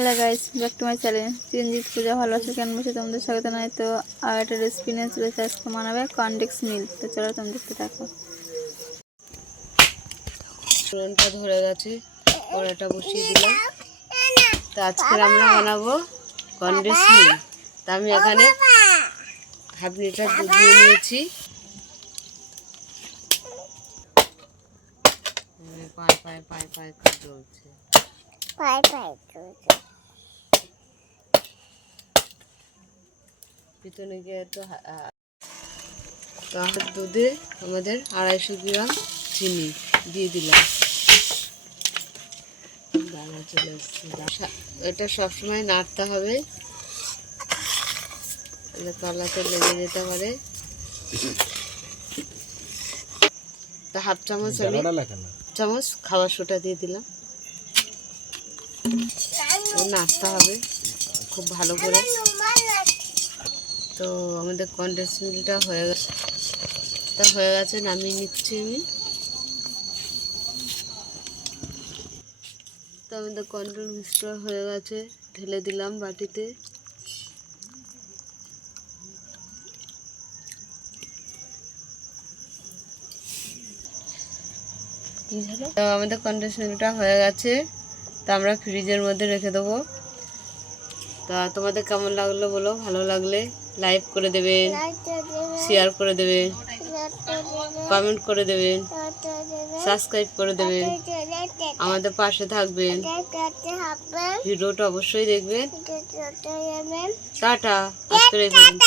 Hello guys, back to my channel Chiranjit পূজা ভালোবাসা কেন বসে তোমাদের স্বাগত জানাই। তো আর একটা রেসিপি নিয়ে চলেছে, আজকে বানাবে কনডেক্স মিল্ক। তো চলো তুমি দেখতে থাকো। ফোড়নটা ধরে গেছে, কড়াটা বসিয়ে দিলাম। তো আজকে আমরা বানাবো কনডেন্স মিল্ক। তা আমি এখানে হাফ লিটার দুধ নিয়ে নিয়েছি। পায়ে পায়ে পায়ে পায়ে চলছে, পিছনে গিয়ে তো হাফ দুধে আমাদের 250 গ্রাম চিনি দিয়ে দিলাম। দানা চলে আসছে, এটা সবসময় নাড়তে হবে, তলাতে লেগে যেতে পারে। তা হাফ চামচ চামচ খাবার সোডা দিয়ে দিলাম। নাড়তে হবে খুব ভালো করে। তো আমাদের কনডেন্স মিল্কটা হয়ে গেছে, নামিয়ে নিচ্ছি আমি। তো আমাদের কনডেন্স মিল্কটা হয়ে গেছে, ঢেলে দিলাম বাটিতে। তো আমাদের কনডেন্স মিল্কটা হয়ে গেছে, তা আমরা ফ্রিজের মধ্যে রেখে দেবো। তা তোমাদের কেমন লাগলো বলো, ভালো লাগলে লাইক করে দেবেন, শেয়ার করে দেবেন, কমেন্ট করে দেবেন, সাবস্ক্রাইব করে দেবেন, আমাদের পাশে থাকবেন, ভিডিওটা অবশ্যই দেখবেন। টাটা, আজকের এই পর্যন্ত।